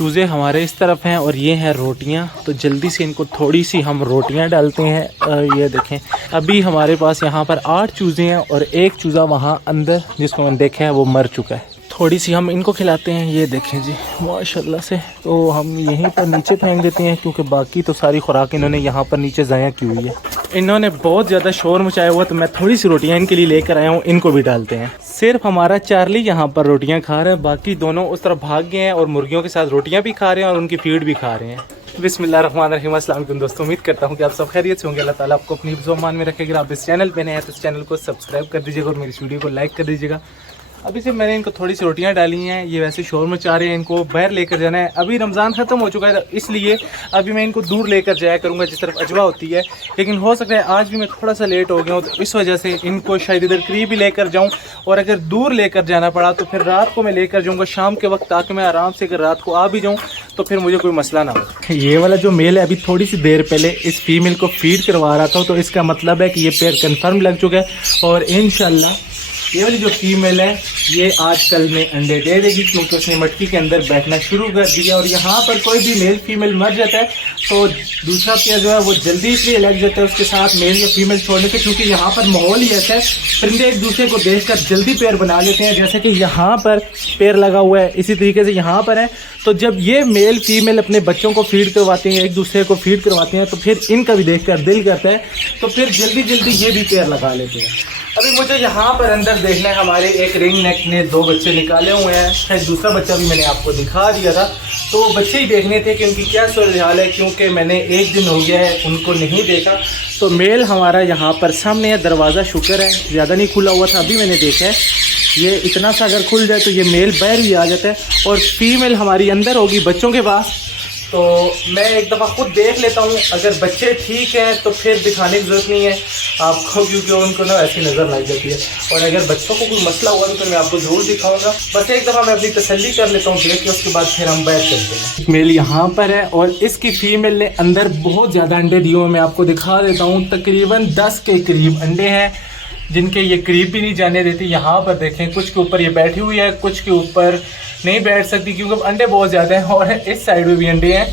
चूज़े हमारे इस तरफ हैं और ये हैं रोटियां। तो जल्दी से इनको थोड़ी सी हम रोटियां डालते हैं। ये देखें, अभी हमारे पास यहाँ पर 8 चूज़े हैं और एक चूज़ा वहाँ अंदर जिसको मैंने देखा है वो मर चुका है। थोड़ी सी हम इनको खिलाते हैं। ये देखें जी माशाल्लाह से। तो हम यहीं पर नीचे फेंक देते हैं क्योंकि बाकी तो सारी खुराक इन्होंने यहाँ पर नीचे ज़ाया की हुई है। इन्होंने बहुत ज़्यादा शोर मचाया हुआ, तो मैं थोड़ी सी रोटियाँ इनके लिए लेकर आया हूँ, इनको भी डालते हैं। सिर्फ हमारा चार्ली यहाँ पर रोटियाँ खा रहा है, बाकी दोनों उस तरफ भाग गए हैं और मुर्गियों के साथ रोटियाँ भी खा रहे हैं और उनकी फीड भी खा रहे हैं। बिस्मिल्लाहिर्रहमानिर्रहीम। अस्सलाम वालेकुम दोस्तों, उम्मीद करता हूँ कि आप सब खैरियत से होंगे। अल्लाह ताला आपको अपनी ज़ुबान में रखेगा। आप इस चैनल पे नए हैं तो इस चैनल को सब्सक्राइब कर दीजिएगा और मेरी वीडियो को लाइक कर दीजिएगा। अभी से मैंने इनको थोड़ी सी रोटियां डाली हैं, ये वैसे शोर मचा रहे हैं, इनको बाहर लेकर जाना है। अभी रमज़ान ख़त्म हो चुका है इसलिए अभी मैं इनको दूर लेकर जाया करूँगा जिस तरफ अजवा होती है, लेकिन हो सकता है आज भी मैं थोड़ा सा लेट हो गया हूँ, तो इस वजह से इनको शायद इधर करीब ही लेकर जाऊँ। और अगर दूर लेकर जाना पड़ा तो फिर रात को मैं लेकर जाऊँगा शाम के वक्त, ताकि मैं आराम से अगर रात को आ भी जाऊँ तो फिर मुझे कोई मसला ना हो। ये वाला जो मेल है अभी थोड़ी सी देर पहले इस फीमेल को फीड करवा रहा था, तो इसका मतलब है कि ये पेयर कन्फर्म लग चुका है और इंशाल्लाह ये वाली जो फीमेल है ये आज कल में अंडे दे देगी, क्योंकि उसने मटकी के अंदर बैठना शुरू कर दिया। और यहाँ पर कोई भी मेल फीमेल मर जाता है तो दूसरा पेयर जो है वो जल्दी इसलिए लग जाता है उसके साथ मेल या फीमेल छोड़ने से, क्योंकि यहाँ पर माहौल ही ऐसा है, परिंदे एक दूसरे को देखकर जल्दी पेयर बना लेते हैं। जैसे कि यहाँ पर पेयर लगा हुआ है, इसी तरीके से यहाँ पर है। तो जब ये मेल फीमेल अपने बच्चों को फीड करवाते हैं, एक दूसरे को फीड करवाते हैं, तो फिर इनका भी देखकर दिल करता है, तो फिर जल्दी जल्दी ये भी पेयर लगा लेते हैं। अभी मुझे यहाँ पर अंदर देखना है, हमारे एक रिंग नेक ने 2 बच्चे निकाले हुए हैं, शायद दूसरा बच्चा भी मैंने आपको दिखा दिया था। तो बच्चे ही देखने थे कि उनकी क्या सूरत हाल है, क्योंकि मैंने 1 दिन हो गया है उनको नहीं देखा। तो मेल हमारा यहाँ पर सामने है, दरवाज़ा शुक्र है ज़्यादा नहीं खुला हुआ था, अभी मैंने देखा है। ये इतना सा अगर खुल जाए तो ये मेल बाहर ही आ जाता है और फीमेल हमारी अंदर होगी बच्चों के पास। तो मैं एक दफ़ा खुद देख लेता हूँ, अगर बच्चे ठीक हैं तो फिर दिखाने की ज़रूरत नहीं है आपको, क्योंकि उनको ना ऐसी नज़र लग जाती है। और अगर बच्चों को कोई मसला हुआ तो मैं आपको ज़रूर दिखाऊंगा। बस एक दफ़ा मैं अपनी तसल्ली कर लेता हूँ देख के, उसके बाद फिर हम बैठ चलते हैं। मेल यहाँ पर है और इसकी फीमेल ने अंदर बहुत ज़्यादा अंडे दिए हुए, मैं आपको दिखा देता हूँ। तकरीबन 10 के करीब अंडे हैं जिनके ये करीब भी नहीं जाने देती। यहाँ पर देखें, कुछ के ऊपर ये बैठी हुई है, कुछ के ऊपर नहीं बैठ सकती क्योंकि अंडे बहुत ज़्यादा हैं। और इस साइड में भी अंडे हैं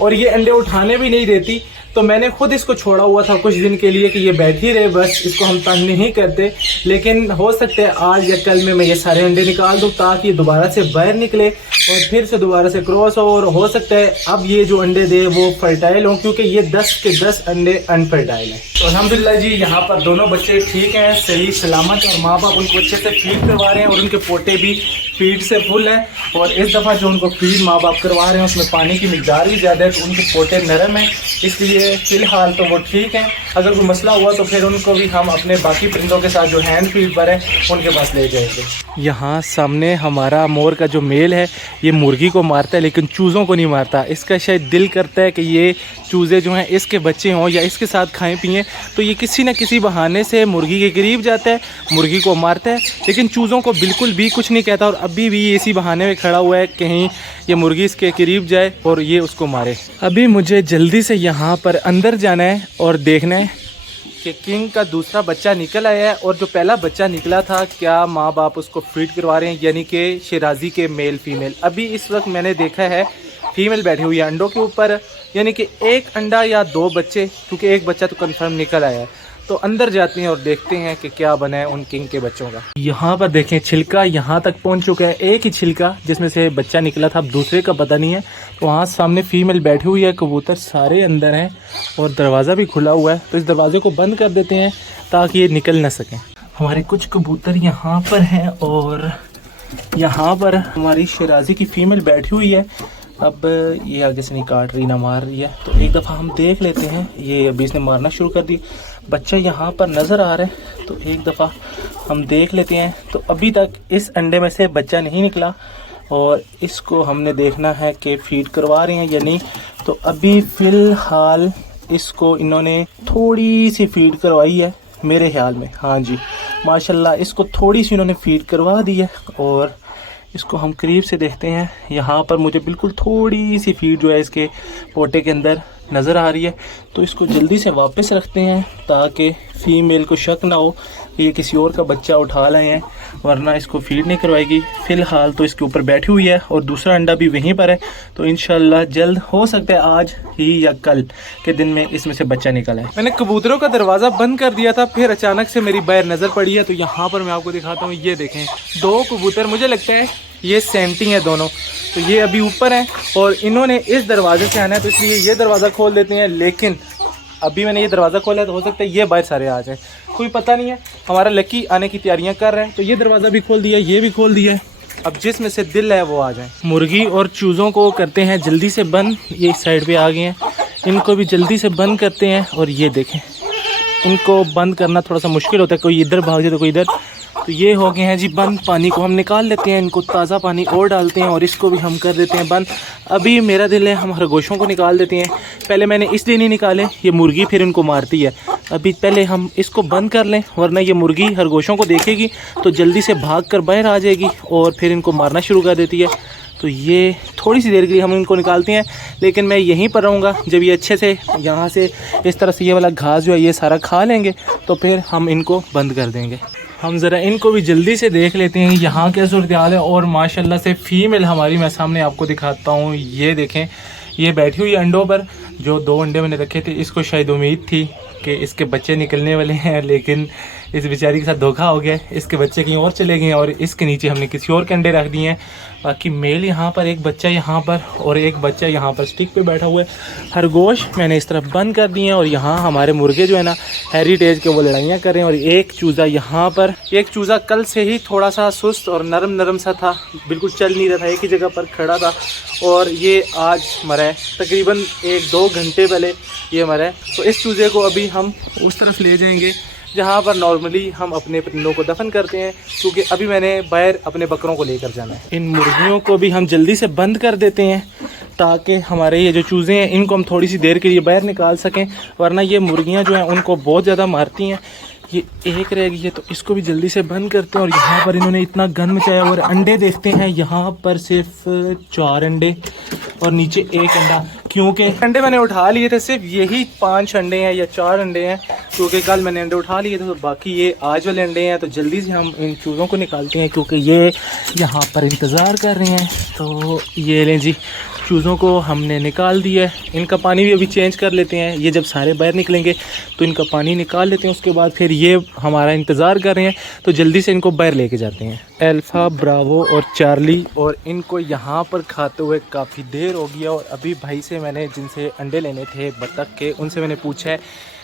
और ये अंडे उठाने भी नहीं देती। तो मैंने खुद इसको छोड़ा हुआ था कुछ दिन के लिए कि ये बैठी रहे, बस इसको हम तंग नहीं करते। लेकिन हो सकता है आज या कल में मैं ये सारे अंडे निकाल दूँ ताकि ये दोबारा से बाहर निकले और फिर से दोबारा से क्रॉस हो। और हो सकता है अब ये जो अंडे दे वो फर्टाइल हों, क्योंकि ये 10 के 10 अंडे अनफर्टाइल हैं। तो अल्हम्दुलिल्लाह जी यहाँ पर दोनों बच्चे ठीक हैं, सही सलामत, और माँ बाप उनको अच्छे से फीड करवा रहे हैं और उनके पोटे भी फीड से फुल हैं। और इस दफ़ा जो उनको फीड माँ बाप करवा रहे हैं उसमें पानी की मिकदार भी ज़्यादा है, तो उनके पोटे नरम हैं, इसलिए फ़िलहाल तो वो ठीक हैं। अगर कोई मसला हुआ तो फिर उनको भी हम अपने बाकी परिंदों के साथ जो हैंड फीड पर है उनके पास ले जाएंगे। यहाँ सामने हमारा मोर का जो मेल है ये मुर्गी को मारता है लेकिन चूज़ों को नहीं मारता। इसका शायद दिल करता है कि ये चूज़े जो हैं इसके बच्चे हों या इसके साथ खाएं पिएं, तो ये किसी न किसी बहाने से मुर्गी के करीब जाता है, मुर्गी को मारता है, लेकिन चूज़ों को बिल्कुल भी कुछ नहीं कहता। और अभी भी इसी बहाने में खड़ा हुआ है कहीं ये मुर्गी इसके करीब जाए और ये उसको मारे। अभी मुझे जल्दी से यहाँ पर अंदर जाना है और देखना है कि किंग का दूसरा बच्चा निकल आया है और जो पहला बच्चा निकला था क्या माँ बाप उसको फीड करवा रहे हैं, यानी कि शिराजी के मेल फीमेल। अभी इस वक्त मैंने देखा है फीमेल बैठी हुई है अंडों के ऊपर, यानी कि 1 अंडा या 2 बच्चे, क्योंकि 1 बच्चा तो कंफर्म निकल आया है। तो अंदर जाते हैं और देखते हैं कि क्या बना है उन किंग के बच्चों का। यहाँ पर देखें छिलका यहाँ तक पहुँच चुका है, एक ही छिलका जिसमें से बच्चा निकला था, अब दूसरे का पता नहीं है। तो वहाँ सामने फीमेल बैठी हुई है, कबूतर सारे अंदर हैं और दरवाज़ा भी खुला हुआ है, तो इस दरवाजे को बंद कर देते हैं ताकि ये निकल ना सकें। हमारे कुछ कबूतर यहाँ पर हैं और यहाँ पर हमारी शिराजी की फ़ीमेल बैठी हुई है। अब ये आगे से नहीं काट रही ना मार रही है, तो एक दफ़ा हम देख लेते हैं। ये अभी इसने मारना शुरू कर दी, बच्चा यहाँ पर नज़र आ रहा है, तो एक दफ़ा हम देख लेते हैं। तो अभी तक इस अंडे में से बच्चा नहीं निकला और इसको हमने देखना है कि फीड करवा रहे हैं या नहीं। तो अभी फ़िलहाल इसको इन्होंने थोड़ी सी फीड करवाई है मेरे ख्याल में, हाँ जी माशाल्लाह इसको थोड़ी सी इन्होंने फीड करवा दी है। और इसको हम करीब से देखते हैं, यहाँ पर मुझे बिल्कुल थोड़ी सी फीड जो है इसके पोटे के अंदर नज़र आ रही है। तो इसको जल्दी से वापस रखते हैं ताकि फ़ीमेल को शक ना हो कि ये किसी और का बच्चा उठा लाए हैं, वरना इसको फीड नहीं करवाएगी। फ़िलहाल तो इसके ऊपर बैठी हुई है और दूसरा अंडा भी वहीं पर है। तो इंशाल्लाह जल्द हो सकता है आज ही या कल के दिन में इसमें से बच्चा निकल आए। मैंने कबूतरों का दरवाज़ा बंद कर दिया था, फिर अचानक से मेरी बाहर नज़र पड़ी है। तो यहाँ पर मैं आपको दिखाता हूँ, ये देखें 2 कबूतर, मुझे लगता है ये सेंटिंग है दोनों। तो ये अभी ऊपर हैं और इन्होंने इस दरवाजे से आना है, तो इसलिए ये दरवाज़ा खोल देते हैं। लेकिन अभी मैंने ये दरवाज़ा खोला है तो हो सकता है ये बाहर सारे आ जाए, कोई पता नहीं है। हमारा लकी आने की तैयारियां कर रहे हैं, तो ये दरवाज़ा भी खोल दिया, ये भी खोल दिया है। अब जिसमें से दिल है वो आ जाए। मुर्गी और चूज़ों को करते हैं जल्दी से बंद। ये इस साइड पे आ गए हैं, इनको भी जल्दी से बंद करते हैं। और ये देखें, इनको बंद करना थोड़ा सा मुश्किल होता है, कोई इधर भाग जाए तो कोई इधर। तो ये हो गए हैं जी बंद। पानी को हम निकाल लेते हैं, इनको ताज़ा पानी और डालते हैं और इसको भी हम कर देते हैं बंद। अभी मेरा दिल है हम खरगोशों को निकाल देते हैं। पहले मैंने इसलिए नहीं निकाले, ये मुर्गी फिर इनको मारती है। अभी पहले हम इसको बंद कर लें, वरना ये मुर्गी खरगोशों को देखेगी तो जल्दी से भाग कर बाहर आ जाएगी और फिर इनको मारना शुरू कर देती है। तो ये थोड़ी सी देर के लिए हम इनको निकालते हैं, लेकिन मैं यहीं पर रहूँगा। जब ये अच्छे से यहाँ से इस तरह से ये वाला घास जो है ये सारा खा लेंगे तो फिर हम इनको बंद कर देंगे। हम ज़रा इनको भी जल्दी से देख लेते हैं यहाँ क्या सूरत हाल है। और माशाल्लाह से फ़ीमेल हमारी मैं सामने आपको दिखाता हूँ। ये देखें, ये बैठी हुई अंडों पर। जो 2 अंडे मैंने रखे थे, इसको शायद उम्मीद थी कि इसके बच्चे निकलने वाले हैं, लेकिन इस बेचारी के साथ धोखा हो गया। इसके बच्चे कहीं और चले गए और इसके नीचे हमने किसी और के अंडे रख दिए हैं। बाकी मेल यहाँ पर, एक बच्चा यहाँ पर और एक बच्चा यहाँ पर स्टिक पे बैठा हुआ है। खरगोश मैंने इस तरफ बंद कर दिए हैं और यहाँ हमारे मुर्गे जो है ना हेरिटेज के, वो लड़ाइयाँ कर रहे हैं। और एक चूज़ा यहाँ पर, एक चूज़ा कल से ही थोड़ा सा सुस्त और नरम सा था, बिल्कुल चल नहीं रहा था, एक ही जगह पर खड़ा था। और ये आज मरा है, तकरीबन 1-2 घंटे पहले ये मरा है। तो इस चूज़े को अभी हम उस तरफ ले जाएंगे जहाँ पर नॉर्मली हम अपने परिंदों को दफन करते हैं, क्योंकि अभी मैंने बाहर अपने बकरों को लेकर जाना है। इन मुर्गियों को भी हम जल्दी से बंद कर देते हैं ताकि हमारे ये जो चूज़े हैं इनको हम थोड़ी सी देर के लिए बाहर निकाल सकें, वरना ये मुर्गियाँ जो हैं उनको बहुत ज़्यादा मारती हैं। ये एक रह गई है तो इसको भी जल्दी से बंद करते हैं। और यहाँ पर इन्होंने इतना गन मचाया। और अंडे देखते हैं, यहाँ पर सिर्फ 4 अंडे और नीचे 1 अंडा, क्योंकि अंडे मैंने उठा लिए थे, सिर्फ यही 5 अंडे हैं या 4 अंडे हैं, क्योंकि कल मैंने अंडे उठा लिए थे। तो बाकी ये आज वाले अंडे हैं। तो जल्दी से हम इन चूज़ों को निकालते हैं क्योंकि ये यहाँ पर इंतज़ार कर रहे हैं। तो ये लें जी, चूज़ों को हमने निकाल दिया है। इनका पानी भी अभी चेंज कर लेते हैं। ये जब सारे बाहर निकलेंगे तो इनका पानी निकाल लेते हैं, उसके बाद फिर ये हमारा इंतज़ार कर रहे हैं। तो जल्दी से इनको बाहर लेके जाते हैं। अल्फ़ा, ब्रावो और चार्ली, और इनको यहाँ पर खाते हुए काफ़ी देर हो गया। और अभी भाई से मैंने, जिनसे अंडे लेने थे बतख के, उनसे मैंने पूछा है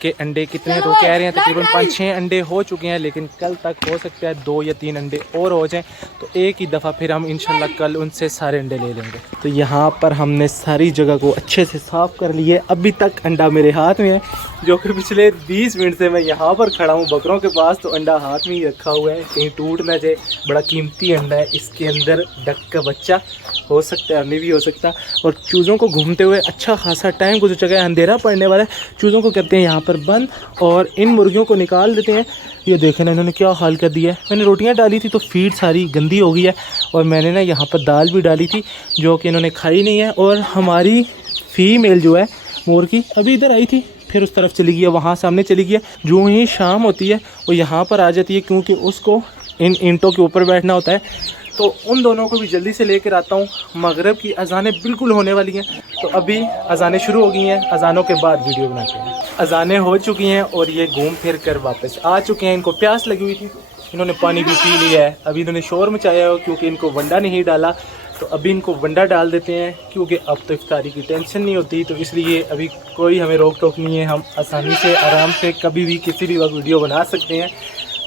कि अंडे कितने हैं। तो कह रहे हैं तकरीबन 5-6 अंडे हो चुके हैं, लेकिन कल तक हो सकता है 2 या 3 अंडे और हो जाएं। तो एक ही दफ़ा फिर हम इंशाल्लाह कल उनसे सारे अंडे ले लेंगे। तो यहाँ पर हमने सारी जगह को अच्छे से साफ़ कर लिए। अभी तक अंडा मेरे हाथ में है, जो कि पिछले 20 मिनट से मैं यहाँ पर खड़ा हूँ बकरों के पास। तो अंडा हाथ में ही रखा हुआ है, कहीं टूट ना जाए। बड़ा कीमती अंडा है, इसके अंदर डक का बच्चा हो सकता है, अर्ली भी हो सकता है। और चूज़ों को घूमते हुए अच्छा खासा टाइम गुजर चुका है, अंधेरा पड़ने वाला है। चूज़ों को करते हैं यहाँ पर बंद और इन मुर्गियों को निकाल देते हैं। ये देखें ना इन्होंने क्या हाल कर दिया है। मैंने रोटियां डाली थी तो फीड सारी गंदी हो गई है। और मैंने ना यहाँ पर दाल भी डाली थी जो कि इन्होंने खाई नहीं है। और हमारी फ़ीमेल जो है मोर की, अभी इधर आई थी, फिर उस तरफ चली गई है, वहाँ सामने चली गई है। जो ही शाम होती है वो यहाँ पर आ जाती है, क्योंकि उसको इन ईंटों के ऊपर बैठना होता है। तो उन दोनों को भी जल्दी से लेकर आता हूँ। मगरिब की अजानें बिल्कुल होने वाली हैं, तो अभी अजानें शुरू हो गई हैं। अजानों के बाद वीडियो बनाते हैं। अजानें हो चुकी हैं और ये घूम फिर कर वापस आ चुके हैं। इनको प्यास लगी हुई थी, इन्होंने पानी भी पी लिया है। अभी इन्होंने शोर मचाया हो क्योंकि इनको वंडा नहीं डाला, तो अभी इनको वंडा डाल देते हैं, क्योंकि अब तो इफ्तारी की टेंशन नहीं होती। तो इसलिए अभी कोई हमें रोक टोक नहीं है, हम आसानी से आराम से कभी भी किसी भी वक्त वीडियो बना सकते हैं।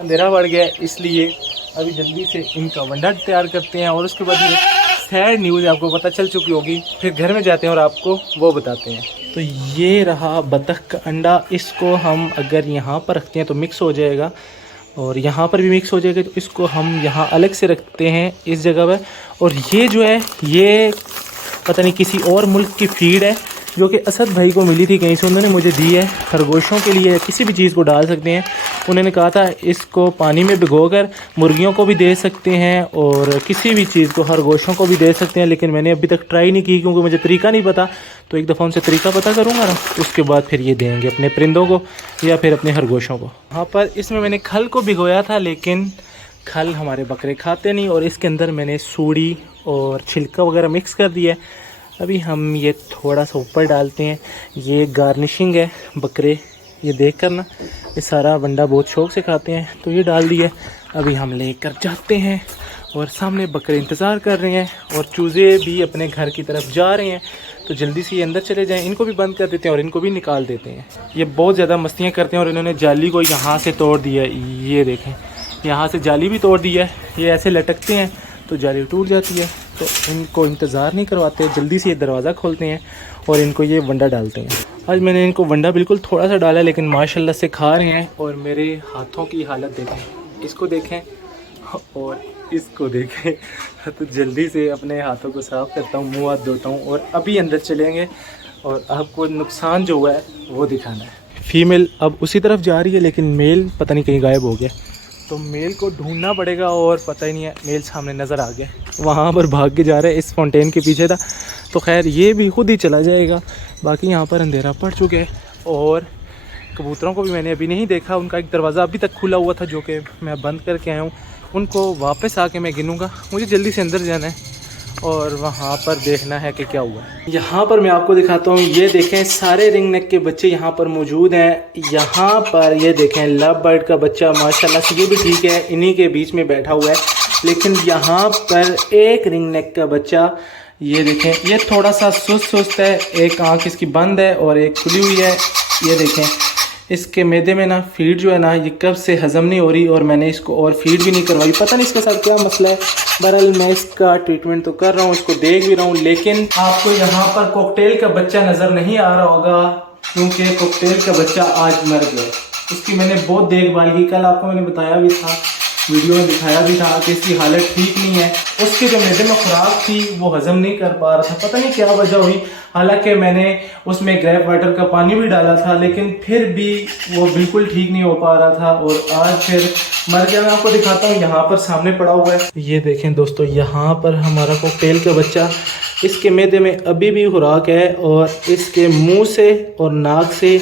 अंधेरा बढ़ गया है, इसलिए अभी जल्दी से इनका वंडा तैयार करते हैं। और उसके बाद ये सैड न्यूज़ आपको पता चल चुकी होगी, फिर घर में जाते हैं और आपको वो बताते हैं। तो ये रहा बतख का अंडा। इसको हम अगर यहाँ पर रखते हैं तो मिक्स हो जाएगा और यहाँ पर भी मिक्स हो जाएगा। तो इसको हम यहाँ अलग से रखते हैं इस जगह पर। और ये जो है ये पता नहीं किसी और मुल्क की फीड है, जो कि असद भाई को मिली थी कहीं से, उन्होंने मुझे दी है। खरगोशों के लिए किसी भी चीज़ को डाल सकते हैं। उन्होंने कहा था इसको पानी में भिगोकर मुर्गियों को भी दे सकते हैं और किसी भी चीज़ को, खरगोशों को भी दे सकते हैं, लेकिन मैंने अभी तक ट्राई नहीं की क्योंकि मुझे तरीका नहीं पता। तो एक दफ़ा उनसे तरीका पता करूँगा ना, उसके बाद फिर ये देंगे अपने परिंदों को या फिर अपने खरगोशों को। यहाँ पर इसमें मैंने खल को भिगोया था, लेकिन खल हमारे बकरे खाते नहीं, और इसके अंदर मैंने सूड़ी और छिलका वगैरह मिक्स कर दिया है। अभी हम ये थोड़ा सा ऊपर डालते हैं, ये गार्निशिंग है। बकरे ये देख कर ना, ये सारा बंडा बहुत शौक से खाते हैं, तो ये डाल दिया। अभी हम लेकर जाते हैं और सामने बकरे इंतज़ार कर रहे हैं और चूज़े भी अपने घर की तरफ जा रहे हैं। तो जल्दी से ये अंदर चले जाएं, इनको भी बंद कर देते हैं और इनको भी निकाल देते हैं। ये बहुत ज़्यादा मस्तियाँ करते हैं और इन्होंने जाली को यहाँ से तोड़ दिया है। ये देखें, यहाँ से जाली भी तोड़ दी है। ये ऐसे लटकते हैं तो जाली टूट जाती है। तो इनको इंतज़ार नहीं करवाते, जल्दी से ये दरवाज़ा खोलते हैं और इनको ये वंडा डालते हैं। आज मैंने इनको वंडा बिल्कुल थोड़ा सा डाला, लेकिन माशाल्लाह से खा रहे हैं। और मेरे हाथों की हालत देखें, इसको देखें और इसको देखें। तो जल्दी से अपने हाथों को साफ़ करता हूँ, मुँह हाथ धोता हूँ और अभी अंदर चलेंगे और आपको नुकसान जो हुआ है वो दिखाना है। फीमेल अब उसी तरफ जा रही है, लेकिन मेल पता नहीं कहीं गायब हो गया, तो मेल को ढूंढना पड़ेगा। और पता ही नहीं है, मेल सामने नज़र आ गया, वहाँ पर भाग के जा रहा है, इस फाउंटेन के पीछे था। तो खैर ये भी खुद ही चला जाएगा। बाकी यहाँ पर अंधेरा पड़ चुका है और कबूतरों को भी मैंने अभी नहीं देखा। उनका एक दरवाज़ा अभी तक खुला हुआ था जो कि मैं बंद करके आया हूँ। उनको वापस आके मैं गिनूँगा। मुझे जल्दी से अंदर जाना है और वहाँ पर देखना है कि क्या हुआ है। यहाँ पर मैं आपको दिखाता हूँ, ये देखें सारे रिंग नेक के बच्चे यहाँ पर मौजूद हैं। यहाँ पर ये देखें लव बर्ड का बच्चा माशाल्लाह से ये भी ठीक है, इन्हीं के बीच में बैठा हुआ है। लेकिन यहाँ पर एक रिंग नेक का बच्चा, ये देखें, ये थोड़ा सा सुस्त है, एक आँख इसकी बंद है और एक खुली हुई है। ये देखें इसके मैदे में ना फीड जो है ना, ये कब से हज़म नहीं हो रही और मैंने इसको और फीड भी नहीं करवाई। पता नहीं इसके साथ क्या मसला है। बहरहाल मैं इसका ट्रीटमेंट तो कर रहा हूँ, इसको देख भी रहा हूँ। लेकिन आपको यहाँ पर कॉकटेल का बच्चा नज़र नहीं आ रहा होगा, क्योंकि कॉकटेल का बच्चा आज मर गया। इसकी मैंने बहुत देखभाल की, कल आपको मैंने बताया भी था, वीडियो में दिखाया भी था कि इसकी हालत ठीक नहीं है। उसके जो मैदे में खुराक थी वो हजम नहीं कर पा रहा था, पता नहीं क्या वजह हुई। हालांकि मैंने उसमें ग्रेप वाटर का पानी भी डाला था, लेकिन फिर भी वो बिल्कुल ठीक नहीं हो पा रहा था और आज फिर मर गया। मैं आपको दिखाता हूँ, यहाँ पर सामने पड़ा हुआ है। ये देखें दोस्तों, यहाँ पर हमारा कॉकटेल का बच्चा, इसके मैदे में अभी भी खुराक है और इसके मुँह से और नाक से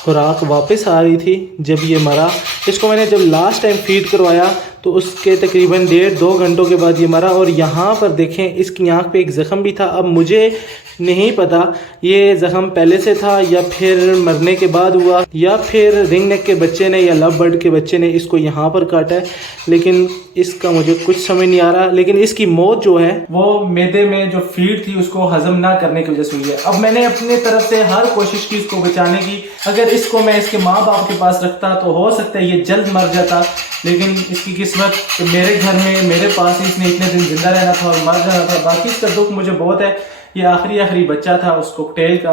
खुराक वापस आ रही थी जब ये मरा। इसको मैंने जब लास्ट टाइम फीड करवाया तो उसके तकरीबन 1.5-2 घंटों के बाद ये मरा। और यहाँ पर देखें इसकी आँख पे एक ज़ख़म भी था। अब मुझे नहीं पता ये ज़ख़म पहले से था या फिर मरने के बाद हुआ, या फिर रिंग नेक के बच्चे ने या लव बर्ड के बच्चे ने इसको यहाँ पर काटा है, लेकिन इसका मुझे कुछ समझ नहीं आ रहा। लेकिन इसकी मौत जो है वो मैदे में जो फीड थी उसको हजम ना करने की वजह से हुई है। अब मैंने अपनी तरफ से हर कोशिश की इसको बचाने की। अगर इसको मैं इसके माँ बाप के पास रखता तो हो सकता है ये जल्द मर जाता, लेकिन इसकी किस्मत मेरे घर में मेरे पास ही इसने इतने दिन जिंदा रहना था और मर जाना था। बाकी इसका दुख मुझे बहुत है। ये आखिरी बच्चा था उस कॉकटेल का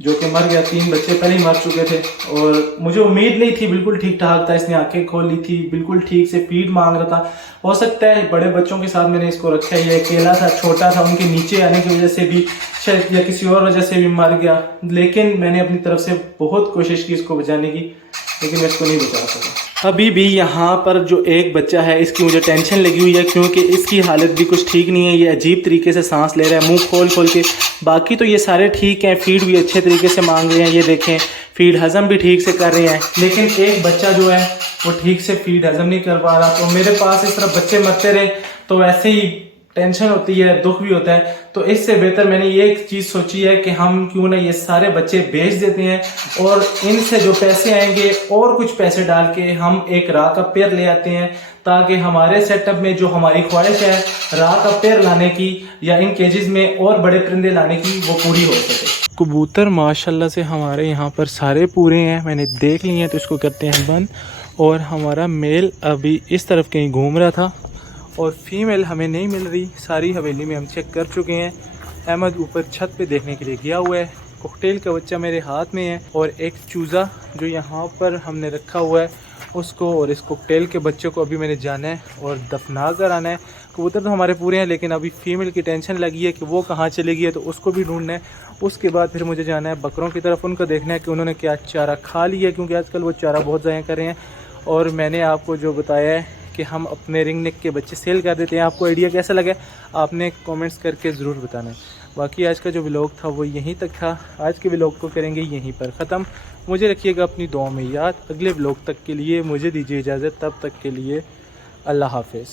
जो कि मर गया। 3 बच्चे पहले ही मर चुके थे और मुझे उम्मीद नहीं थी। बिल्कुल ठीक ठाक था, इसने आंखें खोल ली थी, बिल्कुल ठीक से फीड मांग रहा था। हो सकता है बड़े बच्चों के साथ मैंने इसको रखा है, ये अकेला था, छोटा था, उनके नीचे आने की वजह से भी शायद या किसी और वजह से भी मर गया। लेकिन मैंने अपनी तरफ से बहुत कोशिश की इसको बचाने की, लेकिन मैं इसको नहीं बचा सका। अभी भी यहाँ पर जो एक बच्चा है इसकी मुझे टेंशन लगी हुई है, क्योंकि इसकी हालत भी कुछ ठीक नहीं है। ये अजीब तरीके से सांस ले रहा है मुंह खोल खोल के। बाकी तो ये सारे ठीक हैं, फीड भी अच्छे तरीके से मांग रहे हैं। ये देखें फीड हजम भी ठीक से कर रहे हैं, लेकिन एक बच्चा जो है वो ठीक से फीड हजम नहीं कर पा रहा। तो मेरे पास इस तरह बच्चे मरते रहे तो वैसे ही टेंशन होती है, दुख भी होता है। तो इससे बेहतर मैंने ये एक चीज़ सोची है कि हम क्यों ना ये सारे बच्चे बेच देते हैं और इनसे जो पैसे आएंगे और कुछ पैसे डाल के हम एक राह का पेड़ ले आते हैं, ताकि हमारे सेटअप में जो हमारी ख्वाहिश है राह का पेड़ लाने की या इन केजेस में और बड़े परिंदे लाने की, वो पूरी हो सके। कबूतर माशाल्लाह से हमारे यहाँ पर सारे पूरे हैं, मैंने देख लिए हैं। तो इसको करते हैं बंद। और हमारा मेल अभी इस तरफ कहीं घूम रहा था और फीमेल हमें नहीं मिल रही। सारी हवेली में हम चेक कर चुके हैं। अहमद ऊपर छत पे देखने के लिए गया हुआ है। कॉकटेल का बच्चा मेरे हाथ में है और एक चूज़ा जो यहाँ पर हमने रखा हुआ है उसको और इस कॉकटेल के बच्चे को अभी मैंने जाना है और दफना कर आना है। कबूतर तो हमारे पूरे हैं, लेकिन अभी फीमेल की टेंशन लगी है कि वो कहाँ चली गई है, तो उसको भी ढूंढना है। उसके बाद फिर मुझे जाना है बकरों की तरफ, उनको देखना है कि उन्होंने क्या चारा खा लिया है, क्योंकि आजकल वो चारा बहुत ज़ाया कर रहे हैं। और मैंने आपको जो बताया है कि हम अपने रिंग नेक के बच्चे सेल कर देते हैं। आपको आइडिया कैसा लगा आपने कमेंट्स करके ज़रूर बताना है। बाकी आज का जो व्लॉग था वो यहीं तक था। आज के व्लॉग को करेंगे यहीं पर ख़त्म। मुझे रखिएगा अपनी दुआ में याद। अगले व्लॉग तक के लिए मुझे दीजिए इजाज़त। तब तक के लिए अल्लाह हाफ़िज़।